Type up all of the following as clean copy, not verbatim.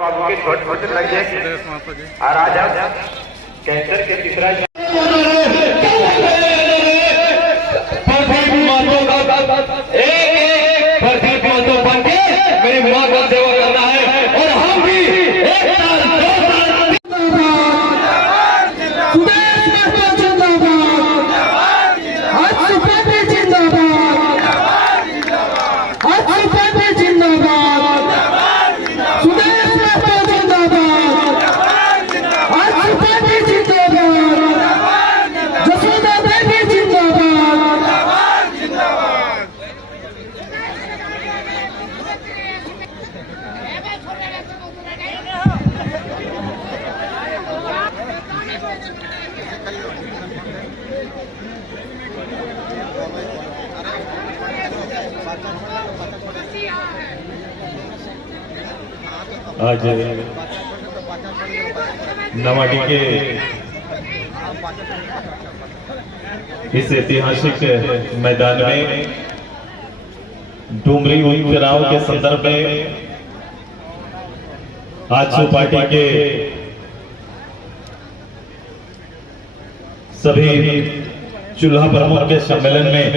बाबू के छोटे छोटे लगे और आज हम कैंसर के तीसरा मेरी माँ का सेवा करना है और हम भी एक साल आज नवाडी के इस ऐतिहासिक मैदान में डुमरी उपचुनाव के संदर्भ में आजसू पार्टी के सभी चूल्हा प्रमुख के सम्मेलन में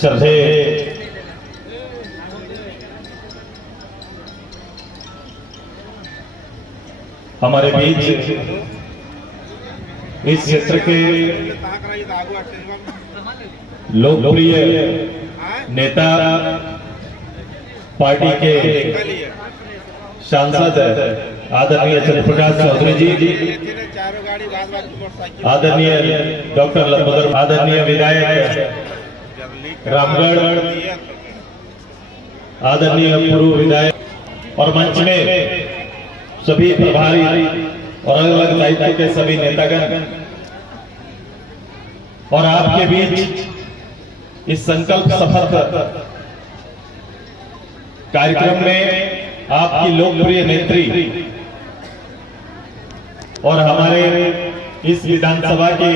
श्रद्धे हमारे बीच इस क्षेत्र के लोकप्रिय नेता पार्टी के सांसद आदरणीय चंद्रप्रकाश चौधरी जी, आदरणीय डॉक्टर लंबोदर, आदरणीय विधायक रामगढ़, आदरणीय पूर्व विधायक और मंच में सभी प्रभारी और अलग अलग दायित्व के सभी नेतागण और आपके बीच इस संकल्प शपथ कार्यक्रम में आपकी लोकप्रिय नेत्री और हमारे इस विधानसभा के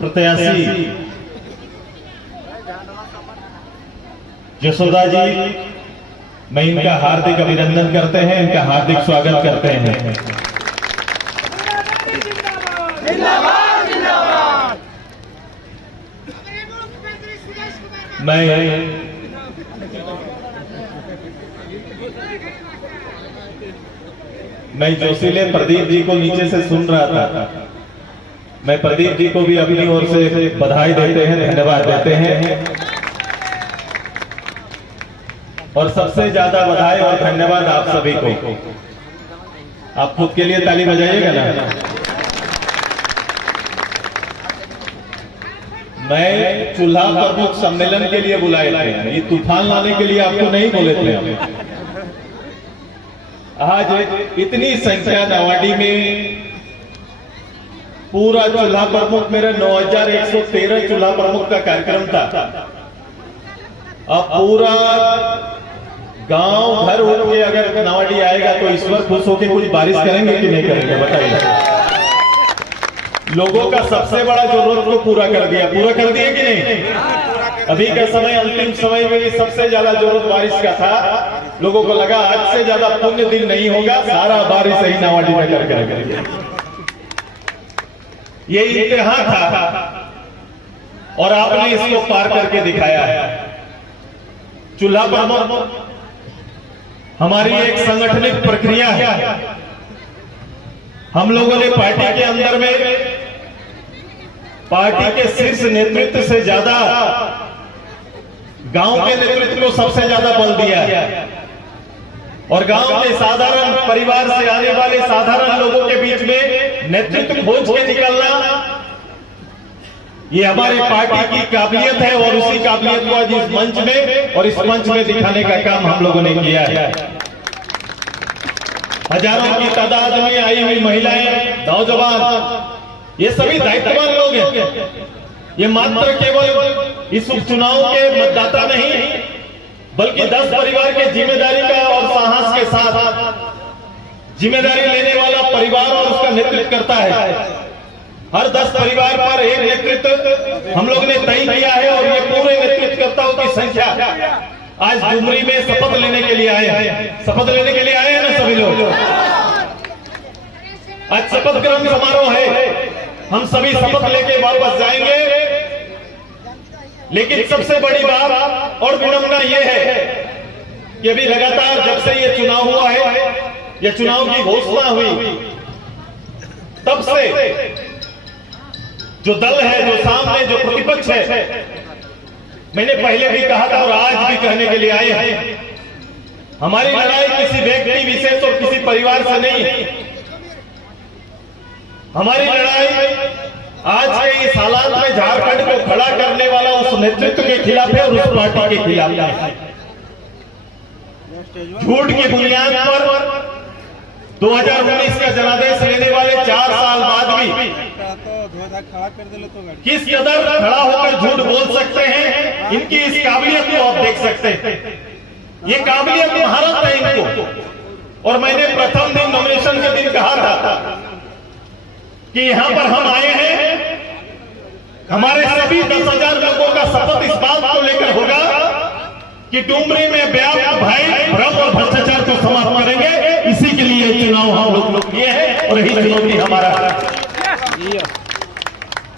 प्रत्याशी जसोदा जी, मैं इनका हार्दिक अभिनंदन करते हैं, इनका हार्दिक स्वागत करते हैं। मैं जोशीले प्रदीप जी को नीचे से सुन रहा था। मैं प्रदीप जी को भी अपनी ओर से बधाई देते हैं, धन्यवाद देते हैं और सबसे ज्यादा बधाई और धन्यवाद आप सभी को। आप खुद के लिए ताली बजाइएगा ना। मैं चूल्हा प्रमुख सम्मेलन के लिए बुलाए थे, ये तूफान लाने के लिए आपको नहीं बोले थे। आज इतनी संख्या नवाडी में पूरा चूल्हा प्रमुख, मेरा 9113 चूल्हा प्रमुख का कार्यक्रम था। अब पूरा गांव भर उठ के अगर नवाडी आएगा तो ईश्वर खुश होकर कुछ बारिश करेंगे कि नहीं करेंगे बताइए। लोगों का सबसे बड़ा जरूरत को पूरा कर दिया कि नहीं? अभी का समय अंतिम समय में भी सबसे ज्यादा जरूरत बारिश का था। लोगों को लगा आज से ज्यादा पुण्य दिन नहीं होगा, सारा बारिश ही नवाडी में कर ये इम्तिहान था और आपने इसको पार करके दिखाया है। चूल्हा प्रमुख हमारी एक संगठनिक प्रक्रिया है। हम लोगों ने पार्टी के अंदर में पार्टी के शीर्ष नेतृत्व से ज्यादा गांव के नेतृत्व को सबसे ज्यादा बल दिया है और गांव के साधारण परिवार से आने वाले साधारण लोगों के बीच में नेतृत्व खोज के निकलना, ये हमारी पार्टी की काबिलियत है और उसी काबिलियत को आज इस मंच में और इस मंच में दिखाने का काम हम लोगों ने किया है। हजारों की तादाद में आई हुई महिलाएं, नौजवान, ये सभी दायित्ववान लोग हैं। ये मात्र केवल इस उपचुनाव के मतदाता नहीं, बल्कि 10 परिवार के जिम्मेदारी का और साहस के साथ जिम्मेदारी लेने वाला परिवार और उसका नेतृत्व करता है। हर 10 परिवार पर एक नेतृत्व हम लोग ने तय किया है और ये पूरे नेतृत्वकर्ताओं की संख्या आज डुमरी में शपथ लेने के लिए आए हैं। शपथ लेने के लिए आए हैं ना सभी लोग। आज शपथ ग्रहण समारोह है, हम सभी शपथ लेके वापस जाएंगे। लेकिन सबसे बड़ी बात और विडंबना यह है कि अभी लगातार जब से ये चुनाव हुआ है, ये चुनाव की घोषणा हुई, तब से जो दल है, जो सामने जो प्रतिपक्ष है, मैंने पहले भी कहा था और आज भी कहने के लिए आए हैं, हमारी लड़ाई किसी व्यक्ति विशेष और किसी परिवार से नहीं है। हमारी लड़ाई आज के इस हालात में झारखंड को खड़ा करने वाला उस नेतृत्व के खिलाफ है और उस पार्टी के खिलाफ है। झूठ की बुनियाद पर 2019 का जनादेश लेने वाले 4 साल बाद भी किस कदर खड़ा होकर झूठ बोल सकते हैं, इनकी इस काबिलियत को आप देख सकते हैं। ये काबिलियत महारत है इनको। और मैंने प्रथम दिन नॉमिनेशन के दिन कहा था कि यहां पर हम आए हैं, हमारे सभी 10,000 लोगों का शपथ इस बात को लेकर होगा कि डुमरी में व्याप्त भय, भ्रम और भ्रष्टाचार को समाप्त करेंगे। इसी के लिए चुनाव हम लोग किए हैं और यही चुनौती हमारा है।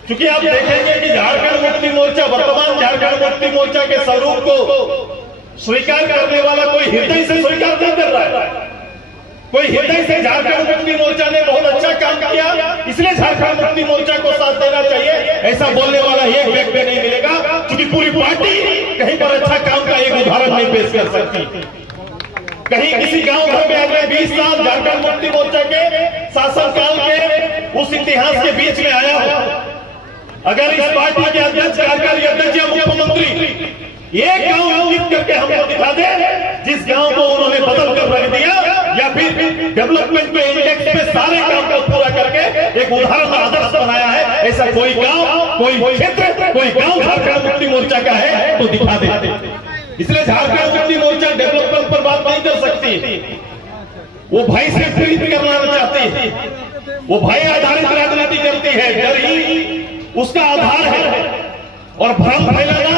क्योंकि आप देखेंगे कि झारखंड मुक्ति मोर्चा, वर्तमान झारखंड मुक्ति मोर्चा के स्वरूप को स्वीकार करने वाला कोई हृदय से स्वीकार नहीं कर रहा है। कोई हृदय से झारखंड मुक्ति मोर्चा ने बहुत अच्छा काम किया, इसलिए झारखंड मुक्ति मोर्चा को साथ देना चाहिए, ऐसा बोलने वाला एक व्यक्ति नहीं मिलेगा। क्योंकि पूरी पार्टी कहीं पर अच्छा काम का एक उदाहरण नहीं पेश कर सकती। कहीं किसी गांव घर में अगले 20 साल झारखंड मुक्ति मोर्चा के शासनकाल के उस इतिहास के बीच में आया हो, अगर इस पार्टी के अध्यक्ष, कार्यकारी अध्यक्ष या मुख्यमंत्री एक गांव अंकित करके हमको दिखा दे जिस गांव को उन्होंने बदल कर रख दिया, या फिर डेवलपमेंट पे इंडेक्स पे सारे काम को पूरा करके एक उदाहरण आदर्श बनाया है, ऐसा कोई गांव, कोई क्षेत्र, कोई गांव झारखंड मुक्ति मोर्चा का है तो दिखा दे। इसलिए झारखंड मुक्ति मोर्चा डेवलपमेंट पर बात नहीं कर सकती। वो भय से प्रेरित करना चाहती है, वो भय आधारित राजनीति करती है। डर ही उसका आधार है और भ्रम फैलाना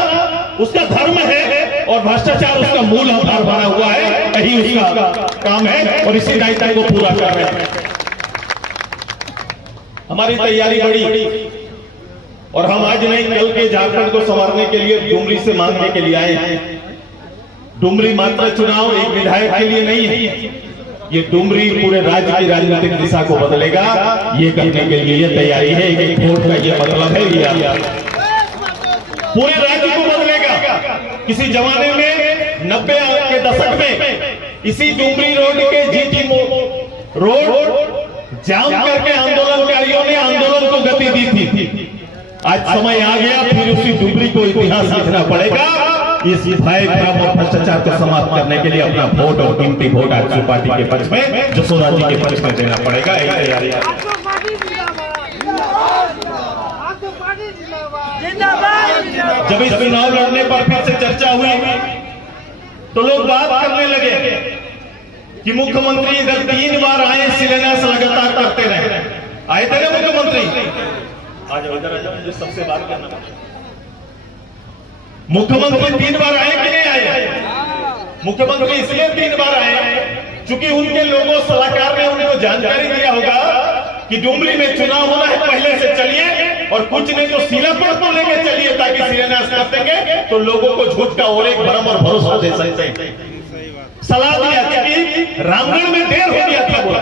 उसका धर्म है और भ्रष्टाचार उसका मूल आधार बना हुआ है। यही उसका काम है और इसी दायित्व को पूरा कर रहे हैं। हमारी तैयारी बड़ी और हम आज नहीं कल के झारखंड को संवारने के लिए डुमरी से मांगने के लिए आए हैं। डुमरी मात्र चुनाव एक विधायक के लिए नहीं है, ये डुमरी पूरे राज्य की राजनीतिक दिशा को बदलेगा। ये करने के लिए ये तैयारी है। एक वोट का ये मतलब है, ये पूरे राज्य को बदलेगा। किसी जमाने में 90 के दशक में इसी डुमरी रोड के जीटी रोड जाम करके आंदोलनकारियों ने आंदोलन को गति दी थी। आज समय आ गया, फिर उसी डुमरी को इतिहास लिखना पड़ेगा। इस भय, भ्रम और भ्रष्टाचार को समाप्त करने के लिए अपना वोट और कीमती वोट आजसू पार्टी के पक्ष में, जसोदा जी के पक्ष में देना पड़ेगा। जब इस चुनाव लड़ने पर फिर से चर्चा हुई तो लोग बात करने लगे कि मुख्यमंत्री इधर 3 बार आए, शिलान्यास लगातार करते रहे। आए थे ना मुख्यमंत्री? आज इधर मुझे सबसे बात करना। मुख्यमंत्री 3 बार आए कि नहीं आए? मुख्यमंत्री इसलिए 3 बार आए क्योंकि उनके लोगों, सलाहकार ने उनको जानकारी दिया होगा कि डुमरी में चुनाव होना है, पहले से चलिए और कुछ नहीं तो सीलापुर को लेके चलिए ताकि शिलान्यास कर देंगे तो लोगों को झूठ का और एक भरम और भरोसा दे सकते हैं। सलाह दिया कि रामगढ़ में देर हो गया था, बोला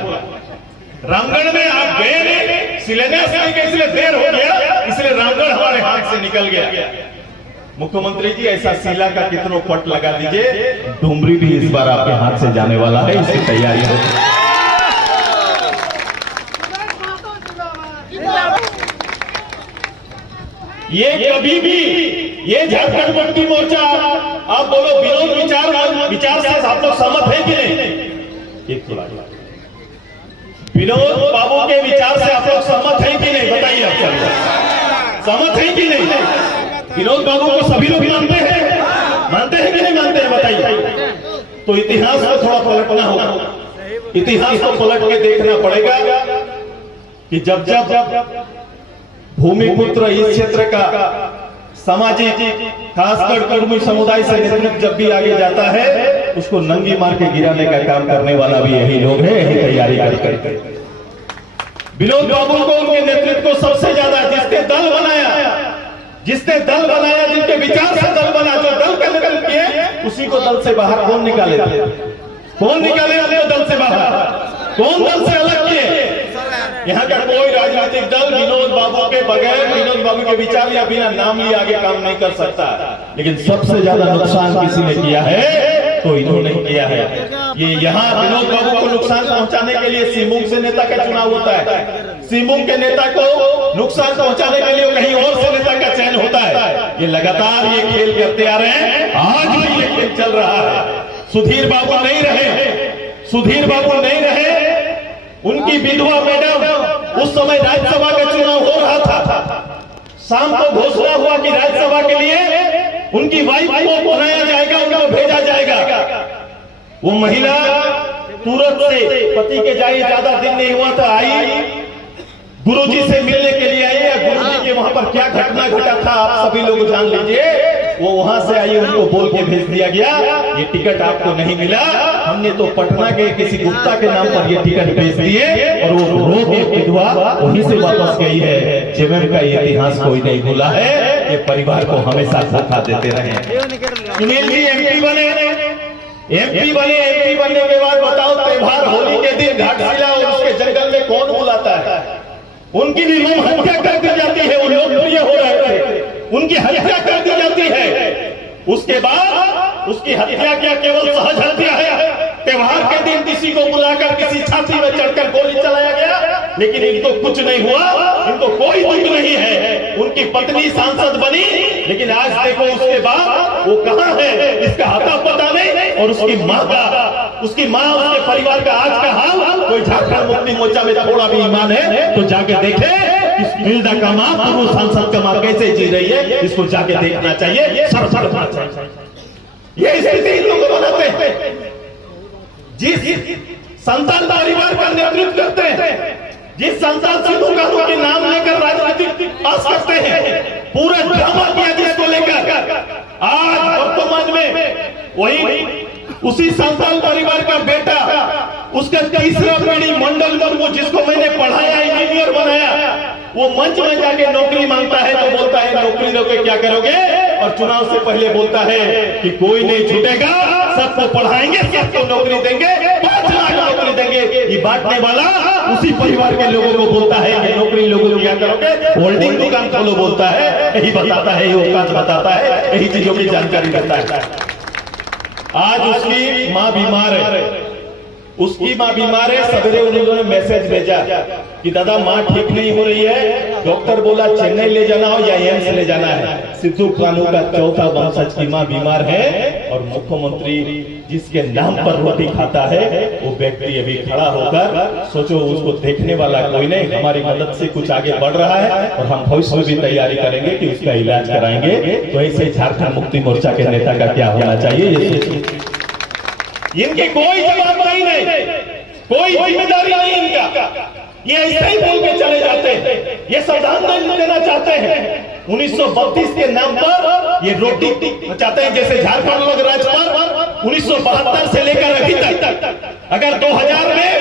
रामगढ़ में आप गए नहीं, शिलान्यास नहीं गए, इसलिए देर हो गया, इसलिए रामगढ़ हमारे हाथ से निकल गया। मुख्यमंत्री जी ऐसा शिला का कितनों पट लगा दीजिए, डुमरी भी इस बार आपके हाथ से जाने वाला है, इसकी तैयारी हो। ये कभी भी ये झारखंड मुक्ति मोर्चा, आप बोलो विनोद विचार से आप लोग सहमत है कि नहीं? एक विनोद बाबू के विचार से आप लोग सहमत है कि नहीं? बताइए आप सहमत है कि नहीं? विनोद बाबू को सभी लोग मानते हैं कि नहीं मानते हैं? बताइए। तो इतिहास को थोड़ा पलटना होगा, इतिहास को पलट के देखना पड़ेगा कि जब भूमिपुत्र इस क्षेत्र का सामाजिक, खासकर कुर्मी समुदाय से नेतृत्व जब भी आगे जाता है उसको नंगी मार के गिराने का काम करने वाला भी यही लोग हैं, यही तैयारी करते। विनोद बाबू को उनके नेतृत्व को सबसे ज्यादा जिसने दल बनाया, जिनके विचार से दल बना, जो दल का नेतृत्व किए, उसी को दल से बाहर कौन निकाले दल से बाहर, कौन दल से अलग किए? यहाँ का कोई राजनीतिक दल विनोद बाबू के बगैर, विनोद बाबू के विचार या बिना नाम लिए आगे काम नहीं कर सकता। लेकिन सबसे ज्यादा नुकसान किसी ने किया है तो इन्होंने किया है। ये यहाँ विनोद बाबू को नुकसान पहुंचाने के लिए सीमुंग से नेता का चुनाव होता है, सीमुंग के नेता को नुकसान पहुंचाने के लिए कहीं और से नेता का चयन होता है। ये लगातार ये खेल करते आ रहे हैं, आज भी ये खेल चल रहा है। सुधीर बाबू नहीं रहे, उनकी विधवा मैडम, उस समय राज्यसभा का चुनाव हो रहा था, शाम को घोषणा हुआ कि राज्यसभा के लिए उनकी वाइफ को बनाया जाएगा, उनको भेजा जाएगा। वो महिला तुरंत से, पति के जाए ज्यादा दिन नहीं हुआ था, आई गुरुजी से मिलने के लिए आई। गुरुजी के वहां पर क्या घटना घटा था आप सभी लोग जान लीजिए। वो वहां से आई, उनको बोल के भेज दिया गया ये टिकट आपको नहीं मिला, हमने तो पटना के किसी गुप्ता के नाम पर ये टिकट भेज दिए। और वो रो के विधवा वहीं से वापस गई है। जेएमएम का इतिहास कोई नहीं भूला है, ये परिवार को हमेशा धोखा देते रहे। सुनील जी एमपी बनने के बाद बताओ, त्योहार होली के दिन घाटशिला और उसके जंगल में कौन बुलाता है? उनकी भी हत्या कर दी जाती है। वो लोकप्रिय हो रहे थे, उनकी हत्या कर दी जाती है। उसके बाद उसकी हत्या क्या केवल सहज हत्या है? त्योहार के दिन किसी को बुलाकर किसी छाती में चढ़कर गोली चलाया गया, लेकिन इनको कुछ नहीं हुआ, इनको कोई दुख नहीं है। उनकी पत्नी सांसद बनी, लेकिन आज देखो उसके बाद वो कहां है इसका आता पता नहीं। और उसकी मां, उसके परिवार का आज का हाल, कोई झारखंड मुक्ति मोर्चा में थोड़ा भी ईमान है तो जाके देखे इस मिर्जा का मां, पूर्व सांसद का मां कैसे जी रही है, इसको जाके देखना चाहिए, सरसरना चाहिए। ये स्थिति इन लोग बनाते हैं। जिस संतान परिवार का नेतृत्व करते हैं, जिस संतान सिद्धू कानू के नाम लेकर राजनीतिक पास करते हैं, पूरा ड्रामा किया जिसको लेकर, आज वर्तमान में वही उसी संतान परिवार का बेटा, उसका तीसरा पीढ़ी मंडल मुर्मू, जिसको मैंने पढ़ाया, इंजीनियर बनाया, वो मंच में जाके नौकरी मांगता है तो बोलता है नौकरी दोगे क्या करोगे, और चुनाव से पहले बोलता है कि कोई नहीं छूटेगा, सबको पढ़ाएंगे, सबको नौकरी देंगे, 5 लाख नौकरी देंगे। ये बांटने वाला उसी परिवार के लोगों को बोलता है कि नौकरी लोगों को क्या करोगे, होल्डिंग दुकान खोलो बोलता है, यही बताता है, ये औकात बताता है, यही चीजों की जानकारी देता है। आज उसकी मां बीमार है, सवेरे उन्होंने मैसेज भेजा कि दादा माँ ठीक नहीं हो रही है, डॉक्टर बोला चेन्नई ले जाना हो या एम्स ले जाना है। सिद्धू कानू का चौथा वंशज की मां बीमार है और मुख्यमंत्री जिसके नाम पर रोटी खाता है वो व्यक्ति अभी खड़ा होकर, सोचो उसको देखने वाला कोई नहीं, हमारी मदद से कुछ आगे बढ़ रहा है और हम भविष्य में भी तैयारी करेंगे कि उसका इलाज कराएंगे। तो ऐसे झारखंड मुक्ति मोर्चा के नेता का क्या होना चाहिए, इनकी कोई जवाबदारी नहीं, कोई जिम्मेदारी नहीं इनका, ये ऐसे ही बोल के चले जाते हैं, ये श्रद्धांजलि देना चाहते हैं। 1932 के नाम पर ये रोटी चाहते हैं, जैसे झारखंड लोग राज पर 1972 से लेकर अभी तक, अगर 2000 में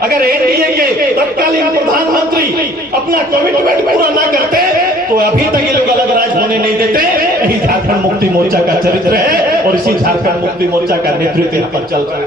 अगर एनडीए के तत्कालीन प्रधानमंत्री अपना कमिटमेंट पूरा ना करते तो अभी तक ये लोग अलग राज होने नहीं देते। यही झारखंड मुक्ति मोर्चा का चरित्र है और इसी झारखंड मुक्ति मोर्चा का नेतृत्व यहाँ पर चल रहा है।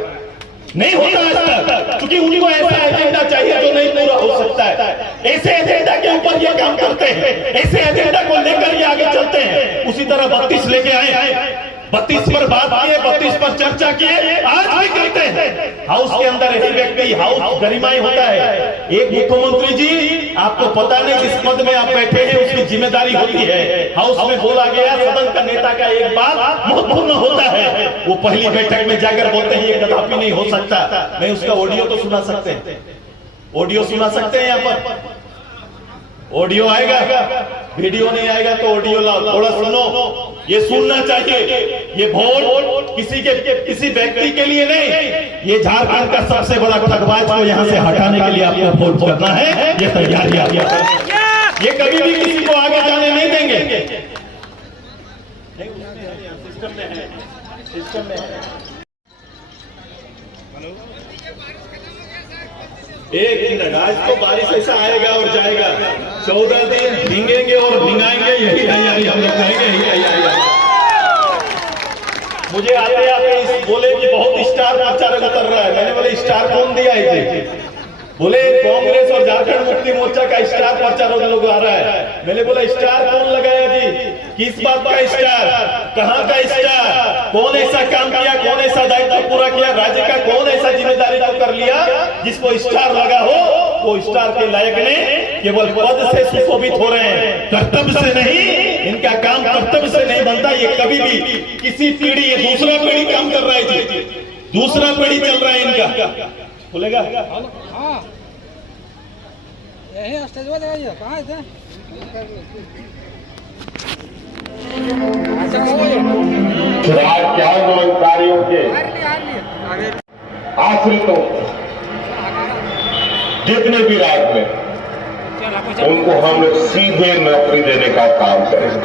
नहीं होता ऐसा, क्योंकि उनको ऐसा एजेंडा चाहिए जो नहीं पूरा हो सकता है। ऐसे एजेंडा के ऊपर ये काम करते हैं, ऐसे एजेंडा को लेकर ये आगे चलते हैं। उसी तरह 32 लेके आए, 32 पर बात किए, 32 पर चर्चा किए, आज भी करते हैं। हाउस के अंदर यही व्यक्ति हाउस गरिमाई होता है। एक मुख्यमंत्री जी, आपको पता नहीं जिस पद में आप बैठे हैं उसकी जिम्मेदारी होती है। हाउस में बोला गया, सदन का नेता का एक बात महत्वपूर्ण होता है, वो पहली बैठक में जाकर बोलते हैं ये कदापि नहीं हो सकता। मैं उसका ऑडियो तो सुना सकते हैं, ऑडियो सुना सकते हैं, यहाँ पर ऑडियो आएगा, वीडियो नहीं आएगा तो ऑडियो लाओ, थोड़ा सुनो, ये सुनना चाहिए। ये वोट किसी व्यक्ति के लिए नहीं, ये झारखंड का सबसे बड़ा ठगबाज को यहाँ से हटाने के लिए आपको वोट करना है। ये तैयारी आप ये कभी भी किसी को आगे जाने नहीं देंगे। सिस्टम में है। एक दिन आज तो बारिश ऐसा आएगा और जाएगा, 14 दिन भीगेंगे और भिंगाएंगे, यही हम लोग कहेंगे। मुझे आते आते बोले कि बहुत स्टार प्रचारक उतर रहा है। मैंने बोले स्टार कौन दिया है? बोले कांग्रेस और झारखंड मुक्ति मोर्चा का स्टार प्रचारक लोग आ रहा है। मैंने बोला स्टार कौन लगाया जी? किस बात का स्टार? कहाँ का स्टार? कौन ऐसा काम किया? कौन ऐसा दायित्व पूरा किया? राज्य का कौन ऐसा जिम्मेदारी तो कर लिया जिसको स्टार लगा हो? वो स्टार के लायक ने केवल पद से सुशोभित हो रहे हैं, कर्तव्य से नहीं। इनका काम कर्तव्य से नहीं बनता। ये कभी भी किसी पीढ़ी, ये दूसरा पीढ़ी काम कर रहा है जी, दूसरा पीढ़ी चल रहा है इनका। खुलेगा? हाँ, यही स्टेज पर लगाइए। कहाँ है? क्या कर्मचारियों के आश्रितों जितने भी राज्य में, उनको हम लोग सीधे नौकरी देने का काम करेंगे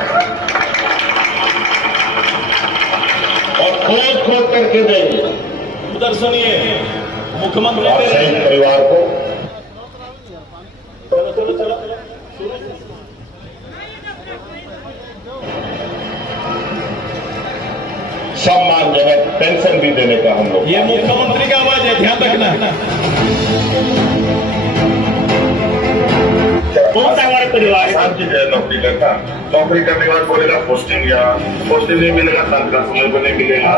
और खोद करके देंगे। उधर सुनिए, मुख्यमंत्री और संयुक्त परिवार को सम्मान जो है पेंशन भी देने का हम लोग। ये मुख्यमंत्री का आवाज है, ध्यान रखना। कौन सा हमारे परिवार नौकरी करता, नौकरी करने के बाद बोलेगा पोस्टिंग, या पोस्टिंग नहीं मिलेगा तनख्वाह को नहीं मिलेगा।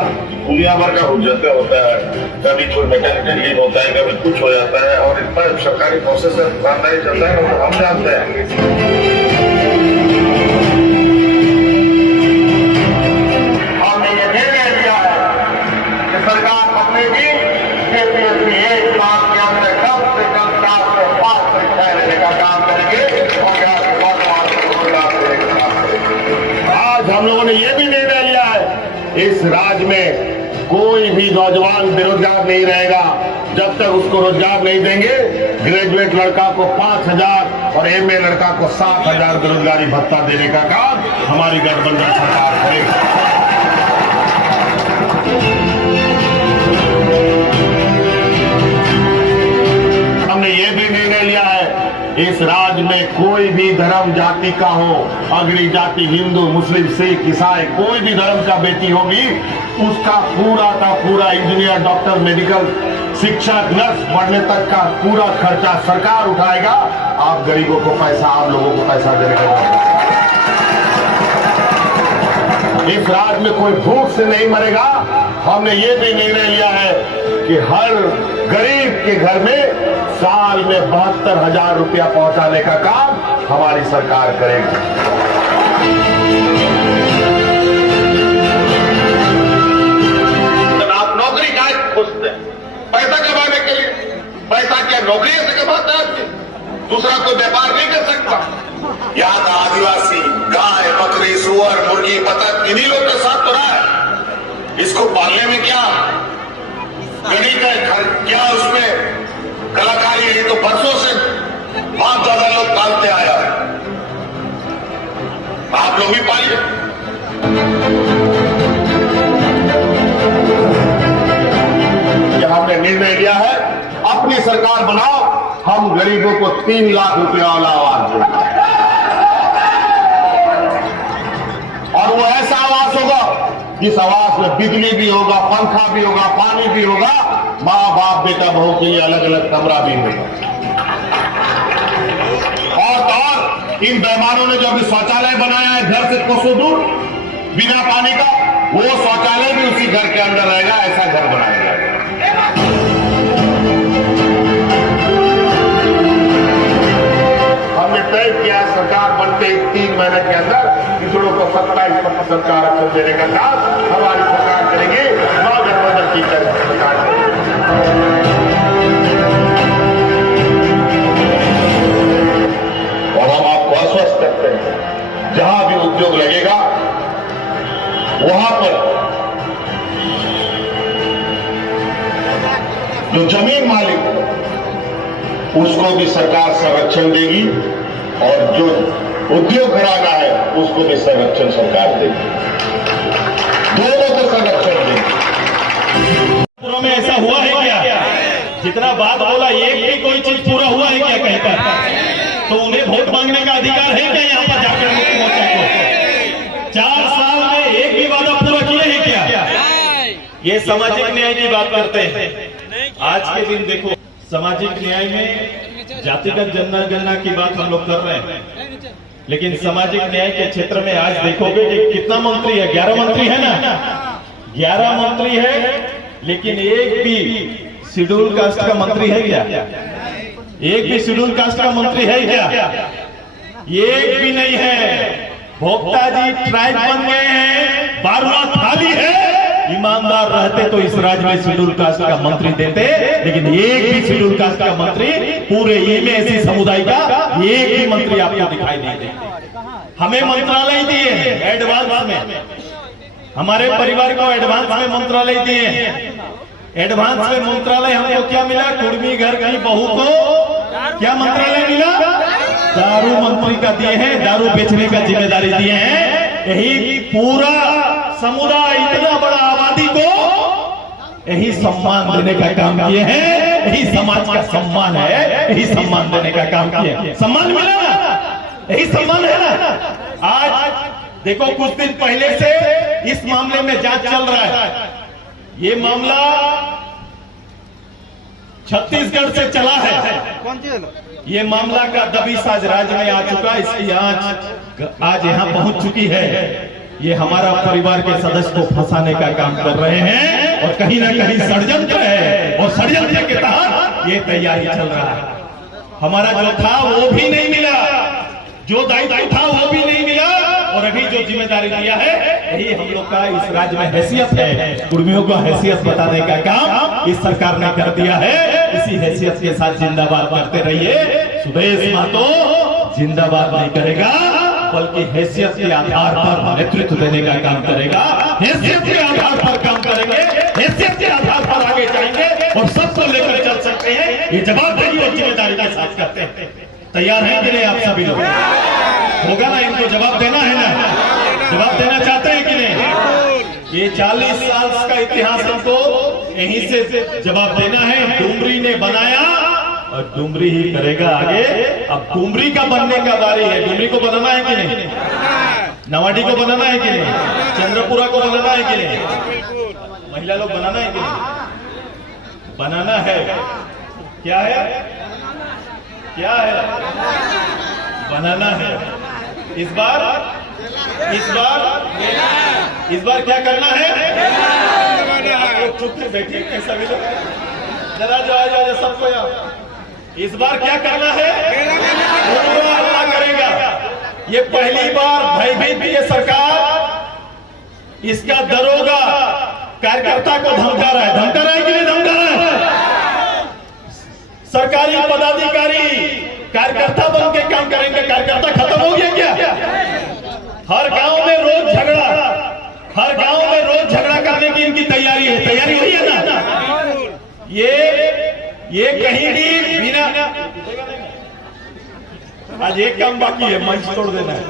दुनिया भर का हुज्जतें होता है, कभी कोई मैटरनिटी लीव होता है, कभी कुछ हो जाता है, और इतना सरकारी प्रोसेस दुकानदारी चलता है, हम जानते हैं। हमने ये निर्णय लिया है कि सरकार अपने भी KPSC 1 लाख के अंदर कम से कम 4 से 5 परीक्षाएं लेने का काम करेंगे और आज हम लोगों ने ये भी निर्णय लिया है, इस राज्य में कोई भी नौजवान बेरोजगार नहीं रहेगा जब तक उसको रोजगार नहीं देंगे। ग्रेजुएट लड़का को 5,000 और MA लड़का को 7,000 बेरोजगारी भत्ता देने का काम हमारी गठबंधन सरकार करेगी। हमने ये भी निर्णय लिया है, इस राज्य में कोई भी धर्म जाति का हो, अग्रणी जाति हिंदू मुस्लिम सिख ईसाई कोई भी धर्म का बेटी होगी, उसका पूरा का पूरा इंजीनियर डॉक्टर मेडिकल शिक्षक नर्स पढ़ने तक का पूरा खर्चा सरकार उठाएगा। आप गरीबों को पैसा, आप लोगों को पैसा देने का। इस राज्य में कोई भूख से नहीं मरेगा। हमने ये भी निर्णय लिया है कि हर गरीब के घर में साल में 72,000 रुपया पहुंचाने का काम हमारी सरकार करेगी। आप नौकरी का खोजते हैं पैसा कमाने के लिए, पैसा क्या नौकरी से कमाता है? दूसरा कोई व्यापार नहीं कर सकता। यहाँ का आदिवासी गाय बकरी सुअर मुर्गी बतख इन्हीं लोग के साथ तो रहा है। इसको पालने में क्या गणित है, क्या उसमें कलाकारी है? तो बरसों से बहुत ज्यादा लोग पालते आया है, आप लोग भी पालिए। हमने निर्णय लिया है, अपनी सरकार बनाओ, हम गरीबों को 3 लाख रुपया वाला आवास देंगे और वो ऐसा आवास होगा जिस आवास में बिजली भी होगा, पंखा भी होगा, पानी भी होगा, माँ बाप बेटा बहू के लिए अलग अलग कमरा भी होगा। और इन बेईमानों ने जो अभी शौचालय बनाया है घर से कोसों दूर बिना पानी का, वो शौचालय भी उसी घर के अंदर रहेगा, ऐसा घर बनाया जाएगा। हमने तय किया सरकार बनते 3 महीने के अंदर किसानों को 27% आरक्षण देने का काम हमारी सरकार करेगी, महागठबंधन की सरकार करेगी। और हम आपको आश्वस्त करते हैं, जहां भी उद्योग लगेगा वहां पर जो जमीन मालिक उसको भी सरकार संरक्षण देगी और जो उद्योग घराना है उसको भी संरक्षण सरकार देगी, दोनों को संरक्षण देगी। पूरा में ऐसा हुआ है क्या? जितना बात बोला एक भी कोई चीज पूरा हुआ है क्या कहीं पर? तो उन्हें वोट मांगने का अधिकार है क्या यहाँ पर जाकर मुख्यमंत्री को? 4 साल में एक भी वादा पूरा किए हैं क्या? ये सामाजिक न्याय की बात करते हैं। आज के दिन देखो, सामाजिक न्याय में जातिगत जनगणना की बात हम लोग कर रहे हैं, लेकिन सामाजिक न्याय के क्षेत्र में आज देखोगे कि कितना मंत्री है? 11 मंत्री है ना? 11 मंत्री है, लेकिन एक भी शेड्यूल कास्ट का मंत्री है क्या? एक भी शेड्यूल कास्ट का मंत्री है क्या? एक भी नहीं है। भोक्ता जी ट्राइब बन गए हैं, 12वां थाली है। ईमानदार रहते तो इस राज्य में शेड्यूल कास्ट का मंत्री देते, लेकिन एक भी शेड्यूल कास्ट का मंत्री पूरे एमएससी समुदाय का एक भी मंत्री आपको दिखाई नहीं देते। हमें मंत्रालय दिए हैं एडवांस में, हमारे परिवार को एडवांस में मंत्रालय दिए हैं। एडवांस में मंत्रालय हमको क्या मिला? कुर्मी घर की बहू को क्या मंत्रालय मिला? दारू मंत्री का दिए हैं, दारू बेचने का जिम्मेदारी दिए हैं। यही पूरा समुदाय, इतना बड़ा आबादी को यही सम्मान देने का काम किए हैं। यही समाज का सम्मान है, यही सम्मान देने का काम किए हैं। सम्मान मिला ना? यही सम्मान है ना? आज देखो, कुछ दिन पहले से इस मामले में जांच चल रहा है। ये मामला छत्तीसगढ़ से चला है। ये मामला का दबिश आज राज्य में आ चुका, इसकी आज यहाँ पहुंच चुकी है। ये हमारा परिवार के सदस्य को फंसाने का काम कर रहे हैं और कहीं ना कहीं षड्यंत्र है, और षड्यंत्र के तहत ये तैयारी चल रहा है। हमारा जो था वो भी नहीं मिला, जो दायित्व था वो भी नहीं मिला, और अभी जो जिम्मेदारी दिया है यही हम लोग का इस राज्य में हैसियत है। कुर्मियों को हैसियत बताने का काम इस सरकार ने कर दिया है। इसी हैसियत के साथ जिंदाबाद करते रहिए। सुदेश महतो जिंदाबाद नहीं करेगा, बल्कि हैसियत के आधार पर नेतृत्व देने का काम करेगा। हैसियत के आधार पर काम करेंगे, हैसियत के आधार पर आगे जाएंगे और सबको लेकर चल सकते हैं। ये जवाबदेही और जिम्मेदारी के साथ करते हैं। तैयार हैं कि नहीं आप सभी लोग? होगा ना? इनको जवाब देना है ना? जवाब देना चाहते हैं कि नहीं? ये 40 साल का इतिहास हमको यहीं से जवाब देना है। डुमरी ने बनाया और डुमरी ही करेगा आगे। अब डुमरी का बनने का बारी है। डुमरी को बनाना है कि नहीं? नवाडी को बनाना है कि नहीं? चंद्रपुरा को बनाना है कि नहीं? महिला लोग बनाना है कि नहीं? बनाना है। क्या है? क्या है? बनाना है। इस बार क्या करना है? आप लोग चुप के बैठे हैं सभी लोग, जरा जाओ सबको यहाँ। इस बार क्या करना है? पूरा अल्लाह करेगा। ये पहली बार भयभीत की सरकार इसका दरोगा कार्यकर्ता को धमका रहा है। धमका रहा है कि नहीं धमका रहा है? सरकारी पदाधिकारी कार्यकर्ता बन के काम करेंगे। कार्यकर्ता खत्म हो गया क्या? हर गांव में रोज झगड़ा, हर गांव में रोज झगड़ा करने की इनकी तैयारी है। तैयारी हुई है ना? ये कहीं भी बिना, आज एक काम बाकी है, मंच तोड़ देना है।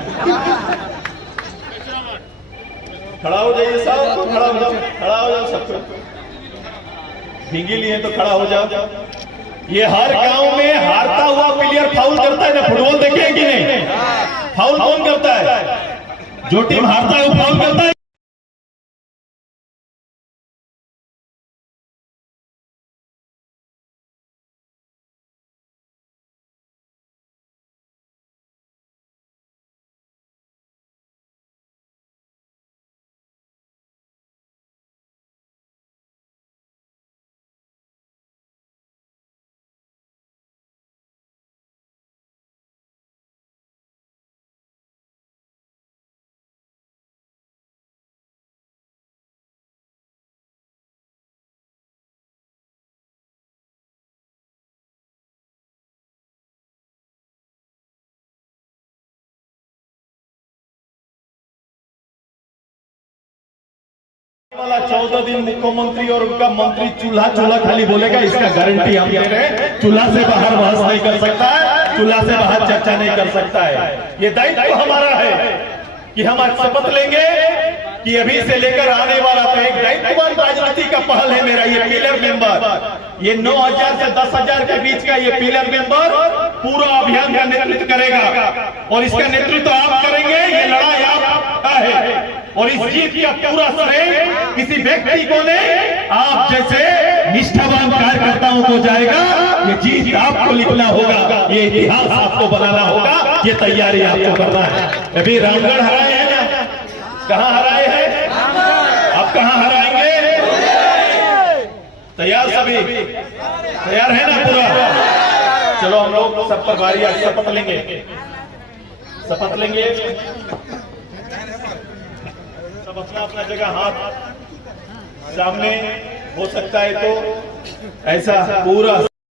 खड़ा हो जाइए साहब, खड़ा हो जाओ, खड़ा हो जाओ सबको। भींगी लिए तो खड़ा हो जाओ। ये हर गांव में हारता हुआ प्लेयर फाउल करता है ना? फुटबॉल देखे हैं कि नहीं? फाउल कौन करता है? जो टीम हारता है वो फाउल करता है। वाला 14 दिन मुख्यमंत्री और उनका मंत्री चूल्हा खाली बोलेगा, इसका गारंटी हम दे रहे हैं। चूल्हा से बाहर बहस नहीं कर सकता है, चूल्हा से बाहर चर्चा नहीं कर सकता है। ये दायित्व हमारा है कि हम आज शपथ लेंगे कि अभी से लेकर आने वाला तो एक दायित्ववान राजनीति का पहल है मेरा ये पिलर मेंबर, ये 9,000 से 10,000 के बीच का ये पिलर मेंबर पूरा अभियान का नेतृत्व करेगा और इसका नेतृत्व आप करेंगे। ये लड़ाई आपका है और इस जीत का पूरा श्रेय किसी व्यक्ति को नहीं, आप जैसे निष्ठावान कार्यकर्ताओं को जाएगा। ये जीत आपको लिखना होगा, ये इतिहास आपको बनाना होगा, ये तैयारी आपको करना है। अभी रामगढ़ हराए हैं ना, कहाँ हराए हैं, आप कहाँ हराएंगे? तैयार सभी, तैयार है ना पूरा? चलो हम लोग सब पर बारी आज शपथ लेंगे, शपथ लेंगे सब अपना अपना जगह हाथ सामने हो सकता है तो ऐसा पूरा